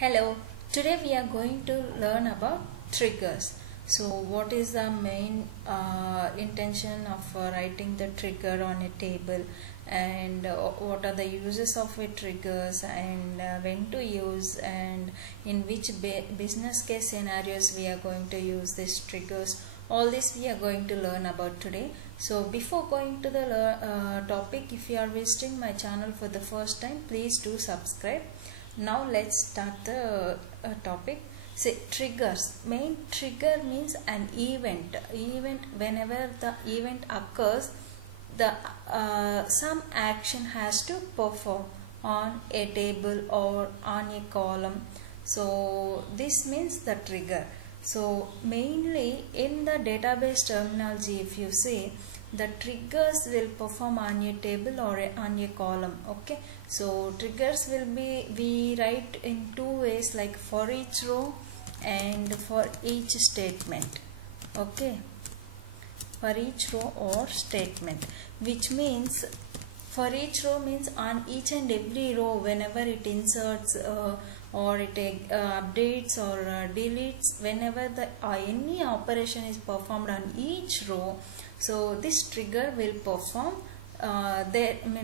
Hello, today we are going to learn about triggers. So what is the main intention of writing the trigger on a table, and what are the uses of a triggers, and when to use, and in which business case scenarios we are going to use these triggers. All this we are going to learn about today. So before going to the topic, if you are visiting my channel for the first time, please do subscribe. Now let's start the topic. Say triggers. Main trigger means an event. Whenever the event occurs, the some action has to perform on a table or on a column. So this means the trigger. So mainly in the database terminology, if you say, the triggers will perform on a table or on a column. Okay, so triggers will be, we write in two ways, like for each row and for each statement. Okay, for each row or statement, which means for each row means on each and every row, whenever it inserts or it updates or deletes, whenever the any operation is performed on each row, so this trigger will perform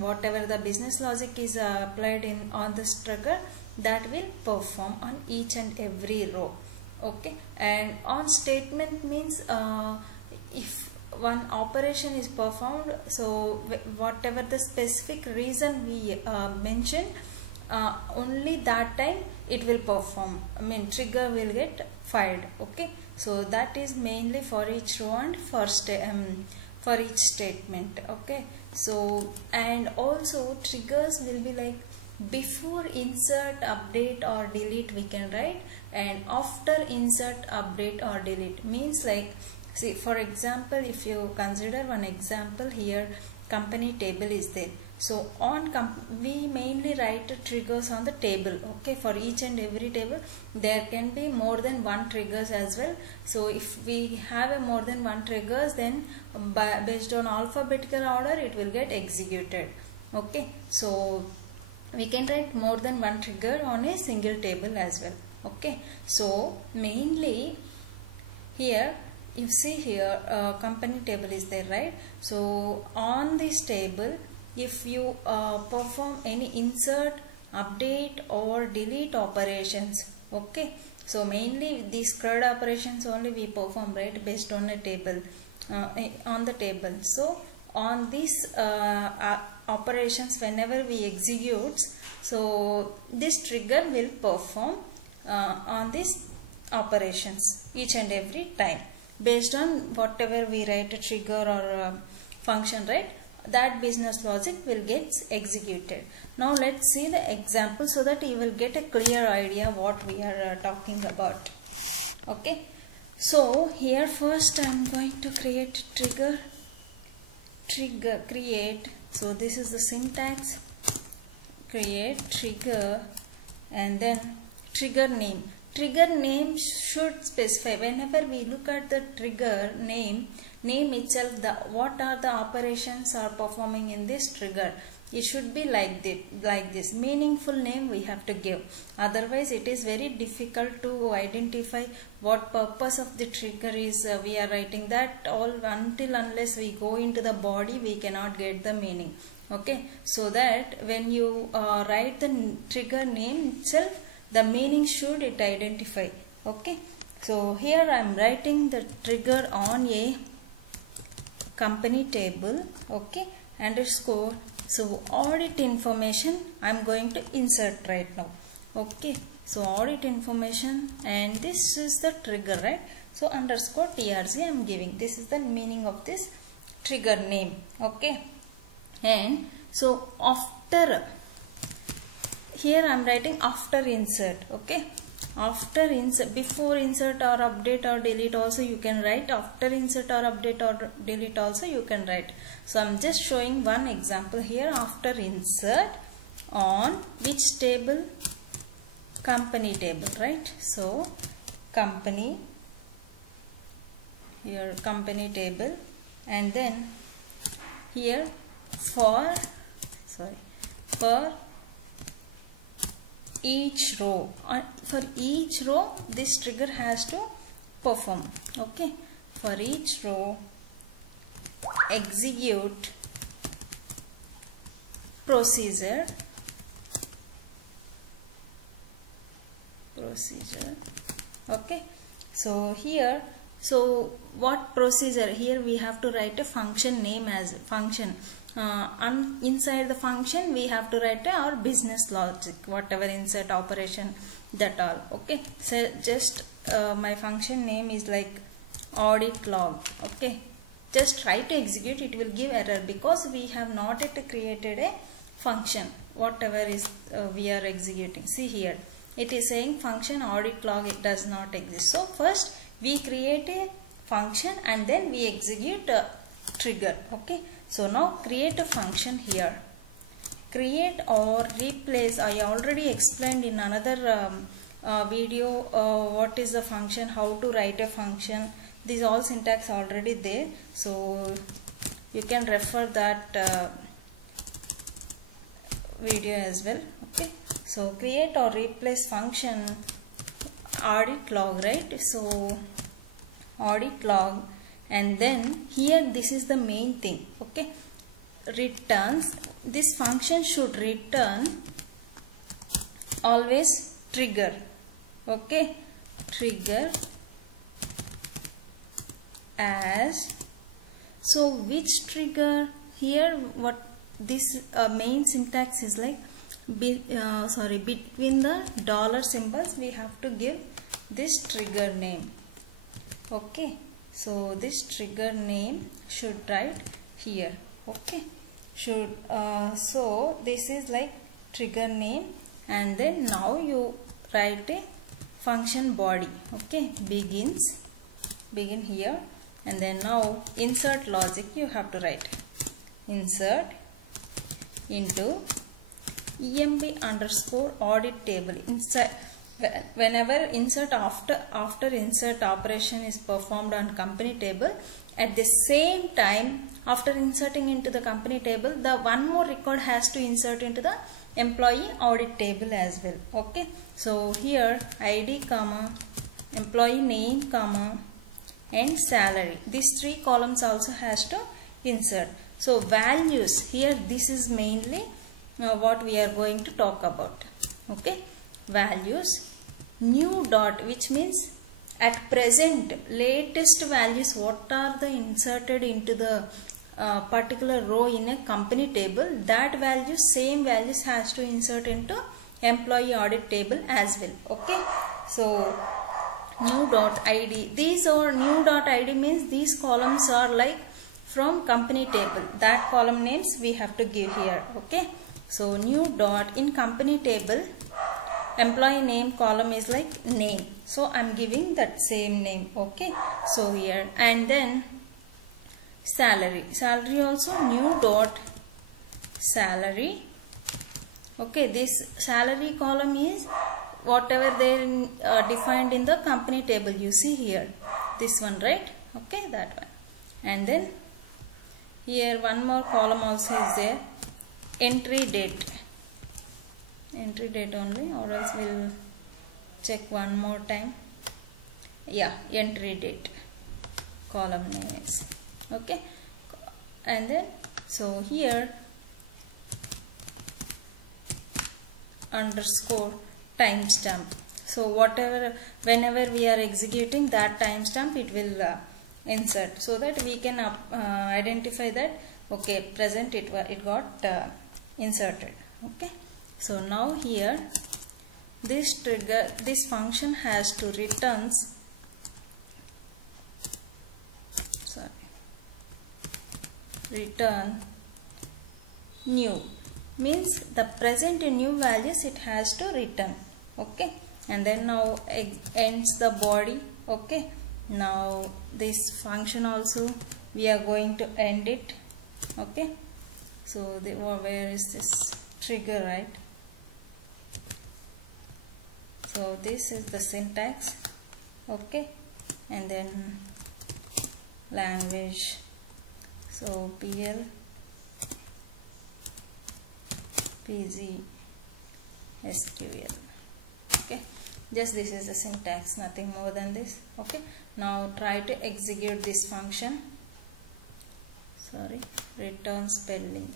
whatever the business logic is applied in on this trigger, that will perform on each and every row. Okay, and on statement means if one operation is performed, so whatever the specific reason we mentioned, only that time it will perform. Trigger will get fired. Okay, so that is mainly for each row and for each statement. Okay, so and also triggers will be like before insert, update or delete we can write, and after insert, update or delete means like, see, for example, if you consider one example here, company table is there. So on we mainly write triggers on the table. Okay, for each and every table there can be more than one triggers as well. So if we have a more than one triggers, then based on alphabetical order it will get executed. Okay, so we can write more than one trigger on a single table as well. Okay, so mainly here you see here company table is there, right? So on this table, if you perform any insert, update or delete operations, okay, so mainly these CRUD operations only we perform, right, based on a table, on the table. So on these operations, whenever we execute, so this trigger will perform on these operations each and every time, based on whatever we write a trigger or function, right, that business logic will get executed. Now let's see the example so that you will get a clear idea what we are talking about. Okay, so here first I am going to create trigger, create, so this is the syntax, create trigger, and then trigger name. Trigger name should specify, whenever we look at the trigger name itself, what are the operations are performing in this trigger. It should be like this meaningful name we have to give, otherwise it is very difficult to identify what purpose of the trigger is. We are writing that all unless we go into the body we cannot get the meaning. Okay, so that when you write the trigger name itself, the meaning should it identify. Okay, so here I am writing the trigger on a company table. Okay, underscore, so audit information I am going to insert right now. Okay, so audit information, and this is the trigger, right? So underscore trg I am giving. This is the meaning of this trigger name. Okay, and so after, here I am writing after insert. Okay, after insert, before insert or update or delete also you can write, after insert or update or delete also you can write. So I am just showing one example here. After insert on which table? Company table, right? So company, here company table, and then here for each row. For each row this trigger has to perform. Okay, for each row execute procedure. Okay, so here, so what procedure? Here we have to write a function name as function. Inside the function we have to write our business logic, whatever insert operation, that all. Okay, so just my function name is like audit log. Okay, just try to execute, it will give error because we have not yet created a function, whatever is we are executing. See here, it is saying function audit log, it does not exist. So first we create a function and then we execute a trigger. Okay, so now create a function here. Create or replace, I already explained in another video what is the function, how to write a function. These all syntax already there, so you can refer that video as well. Okay, so create or replace function audit log, right? So audit log, and then here this is the main thing. Okay, returns, this function should return always trigger. Okay, trigger as, so which trigger? Here what this main syntax is like, between the dollar symbols we have to give this trigger name. Okay, so this trigger name should write here. Okay, should so this is like trigger name, and then now you write a function body. Okay, begin here, and then now insert logic you have to write insert into emp underscore audit table. Inside, whenever insert after insert operation is performed on company table, at the same time after inserting into the company table, the one more record has to insert into the employee audit table as well. Okay, so here id comma employee name comma and salary, these three columns also has to insert. So values, here this is mainly what we are going to talk about. Okay, values, new dot, which means at present latest values what are the inserted into the particular row in a company table, that value, same values has to insert into employee audit table as well. Okay, so new dot id, these are new dot id means these columns are like from company table, that column names we have to give here. Okay, so new dot in company table, employee name column is like name, so I'm giving that same name. Okay, so here, and then salary also new dot salary. Okay, this salary column is whatever they defined in the company table, you see here, this one, right? Okay, that one. And then here one more column also is there, entry date only, or else we'll check one more time. Yeah, entry date column name is. Okay, and then so here underscore timestamp, so whatever, whenever we are executing that timestamp it will insert, so that we can identify that okay, present it got inserted. Okay, so now here this trigger, this function has to return new, means the present new values it has to return. Okay, and then now ends the body. Okay, now this function also we are going to end it. Okay, so where is this trigger, right? So this is the syntax. Okay, and then language, so PL PG SQL. Just this is the syntax, nothing more than this. Okay, now try to execute this function. Sorry, return spelling.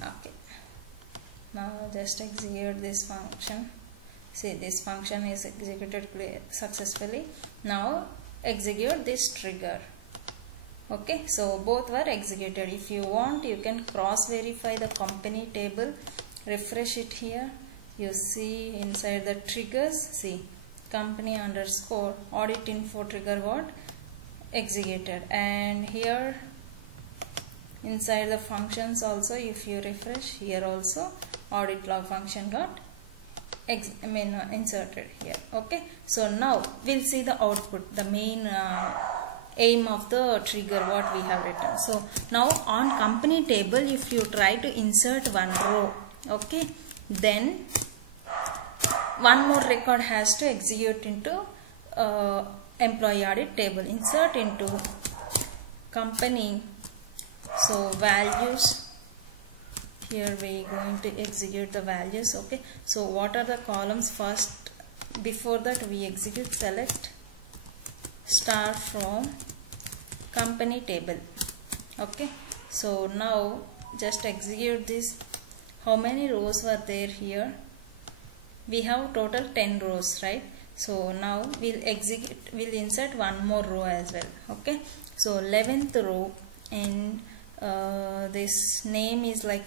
Okay, now just execute this function. See, this function is executed successfully. Now execute this trigger. Okay, so both were executed. If you want, you can cross verify the company table. Refresh it here. You see inside the triggers, see company underscore audit info trigger got executed, and here inside the functions also, if you refresh here also audit log function got inserted here. Okay, so now we'll see the output, the main aim of the trigger what we have written. So now on company table, if you try to insert one row, okay, then one more record has to execute into employee audit table. Insert into company, so values, here we are going to execute the values. Okay, so what are the columns first? Before that we execute select star from company table. Okay, so now just execute this. How many rows were there here? We have total 10 rows, right? So now we'll insert one more row as well. Okay, so 11th row, and this name is like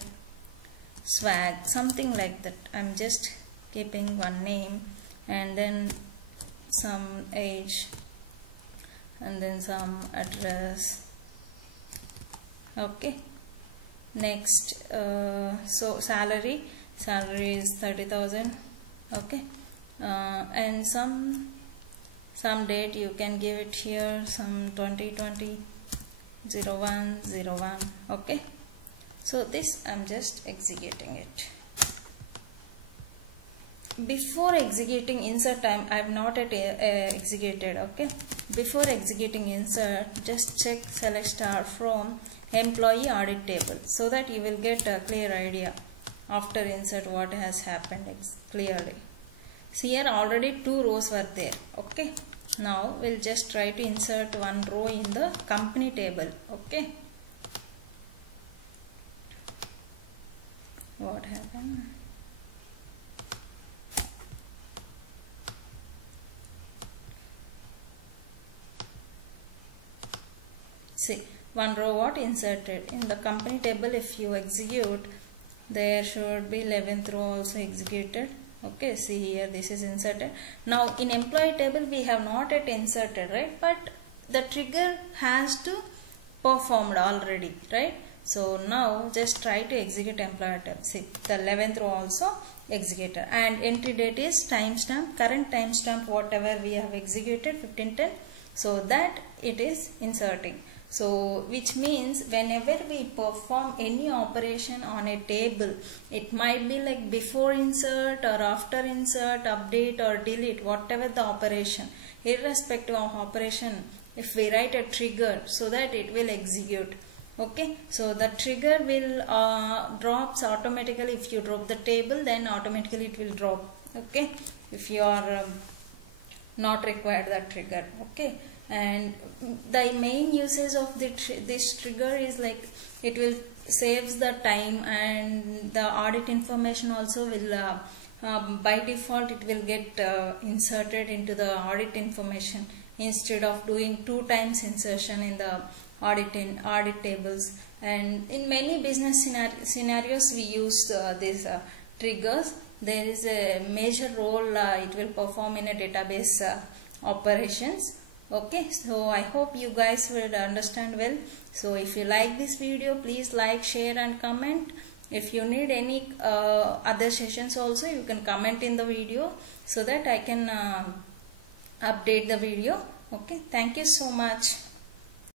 swag, something like that. I'm just keeping one name, and then some age, and then some address. Okay, next so salary is 30,000. Okay, and some date you can give it here, some 2020 0101. Okay, so this I'm just executing it. Before executing insert time, I have not yet executed. Okay, before executing insert, just check select star from employee audit table, so that you will get a clear idea after insert what has happened clearly. See, here already 2 rows were there. Okay, now we'll just try to insert one row in the company table. Okay, what happened? See, one row what inserted in the company table. If you execute, there should be 11th row also executed. Okay, see here this is inserted. Now in employee table we have not yet inserted, right? But the trigger has to performed already, right? So now just try to execute employee table. See, the 11th row also executed, and entry date is timestamp, current timestamp whatever we have executed 1510, so that it is inserting. So which means whenever we perform any operation on a table, it might be like before insert or after insert, update or delete, whatever the operation, irrespective of operation, if we write a trigger, so that it will execute. Okay, so the trigger will drops automatically. If you drop the table, then automatically it will drop. Okay, if you are not required that trigger. Okay, and the main usage of this trigger is like it will saves the time, and the audit information also will by default it will get inserted into the audit information, instead of doing 2 times insertion in the audit tables. And in many business scenarios we use these triggers. There is a major role it will perform in a database operations. Okay, so I hope you guys will understand well. So if you like this video, please like, share and comment. If you need any other sessions also, you can comment in the video, so that I can update the video. Okay, thank you so much.